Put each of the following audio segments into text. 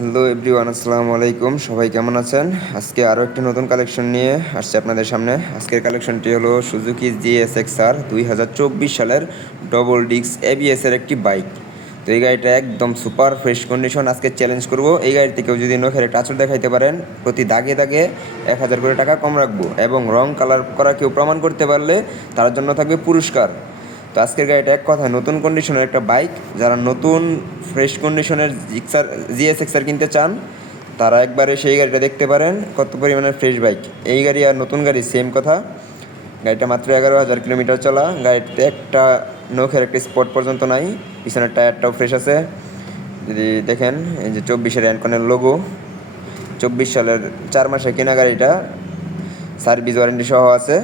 Hello everyone, আসসালামু আলাইকুম। সবাই কেমন আছেন? আজকে আরও একটি নতুন কালেকশন নিয়ে আসছে আপনাদের সামনে। আজকের কালেকশনটি হলো সুজুকি জিএসএক্স আর দুই হাজার চব্বিশ সালের ডবল ডিক্স এবিএস এর একটি বাইক তো এই গাড়িটা একদম সুপার ফ্রেশ কন্ডিশন আজকে চ্যালেঞ্জ করব। এই গাড়িতে কেউ যদি নখের একটা আঁচড় দেখাইতে পারেন, প্রতি দাগে দাগে এক হাজার করে টাকা কম রাখব এবং রং কালার করা কেউ প্রমাণ করতে পারলে তার জন্য থাকবে পুরস্কার। তো আজকের গাড়িটা এক কথা নতুন কন্ডিশনের একটা বাইক যারা নতুন ফ্রেশ কন্ডিশনের জিক্সার জিএস এক্সার কিনতে চান, তারা একবারে সেই গাড়িটা দেখতে পারেন, কত পরিমাণের ফ্রেশ বাইক। এই গাড়ি আর নতুন গাড়ি, সেম কথা। গাড়িটা মাত্র এগারো হাজার কিলোমিটার চলা। গাড়িতে একটা নখের একটা স্পট পর্যন্ত নাই, পিছনের টায়ারটাও ফ্রেশ আছে। যদি দেখেন, এই যে চব্বিশের অ্যানকনের লোগো চব্বিশ সালের চার মাসে কেনা গাড়িটা। সার্ভিস ওয়ারেন্টি সহ আছে।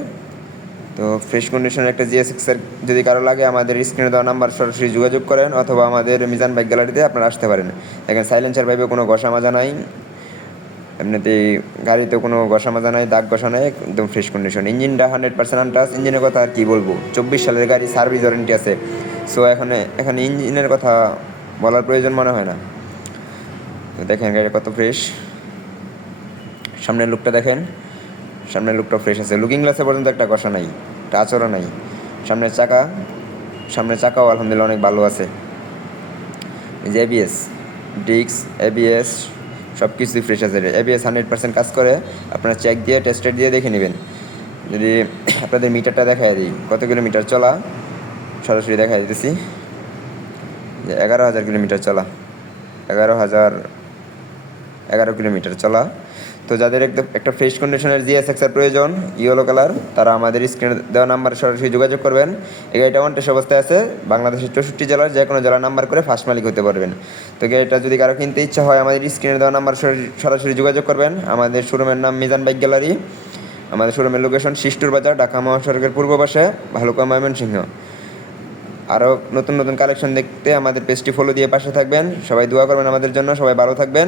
তো ফ্রেশ কন্ডিশনের একটা জিএসএক্স এর যদি কারও লাগে, আমাদের স্ক্রিনে দেওয়া নাম্বার সরাসরি যোগাযোগ করেন অথবা আমাদের মিজান বাইক গ্যালারিতে আপনারা আসতে পারেন। দেখেন সাইলেন্সার পাইপে কোনো ঘষা মাজা নাই। এমনিতে গাড়িতে কোনো ঘষা মাজা নাই, দাগ ঘষা নাই, একদম ফ্রেশ কন্ডিশন ইঞ্জিনটা হান্ড্রেড পার্সেন্ট আনটাস ইঞ্জিনের কথা আর কি বলব? চব্বিশ সালের গাড়ি সার্ভিস ওয়ারেন্টি আছে। সো এখানে এখানে ইঞ্জিনের কথা বলার প্রয়োজন মনে হয় না। তো দেখেন, গাড়ি কত ফ্রেশ সামনের লুকটা দেখেন। সামনের লুকটা ফ্রেশ আছে। লুকিং গ্লাসে পর্যন্ত একটা কষা নাই একটা নাই। সামনের চাকা, সামনের চাকাও আলহামদুলিল্লাহ অনেক ভালো আছে। যে এবিএস ডিক্স এবিএস সব কিছুই ফ্রেশ আছে এবিএস হান্ড্রেড পার্সেন্ট কাজ করে, আপনারা চেক দিয়ে টেস্টেড দিয়ে দেখে নেবেন। যদি আপনাদের মিটারটা দেখায় দিই, কত কিলোমিটার চলা? সরাসরি দেখা দিতেছি। যে এগারো হাজার কিলোমিটার চলা। এগারো হাজার এগারো কিলোমিটার, চলা। তো যাদের একদম একটা ফ্রেশ কন্ডিশনের এর প্রয়োজন ইয়েলো কালার তারা আমাদের স্ক্রিনে দেওয়া নাম্বারে সরাসরি যোগাযোগ করবেন। এই গাড়িটা ওয়ান্টেস অবস্থায় আছে, বাংলাদেশের চৌষট্টি জেলার যে কোনো জেলার নাম্বার করে ফার্স্ট মালিক হতে পারবেন। তো গাড়িটা যদি কারও কিনতে ইচ্ছা হয়, আমাদের স্ক্রিনে দেওয়া নাম্বার সরাসরি যোগাযোগ করবেন। আমাদের শোরুমের নাম মিজান বাইক গ্যালারি। আমাদের শোরুমের লোকেশন শিষ্টুর বাজার, ঢাকা মহাসড়কের পূর্ব পাশে, ভালুকা ময়মনসিংহ। আরও নতুন নতুন কালেকশন দেখতে আমাদের পেজটি ফলো দিয়ে পাশে থাকবেন। সবাই দোয়া করবেন আমাদের জন্য, সবাই ভালো থাকবেন।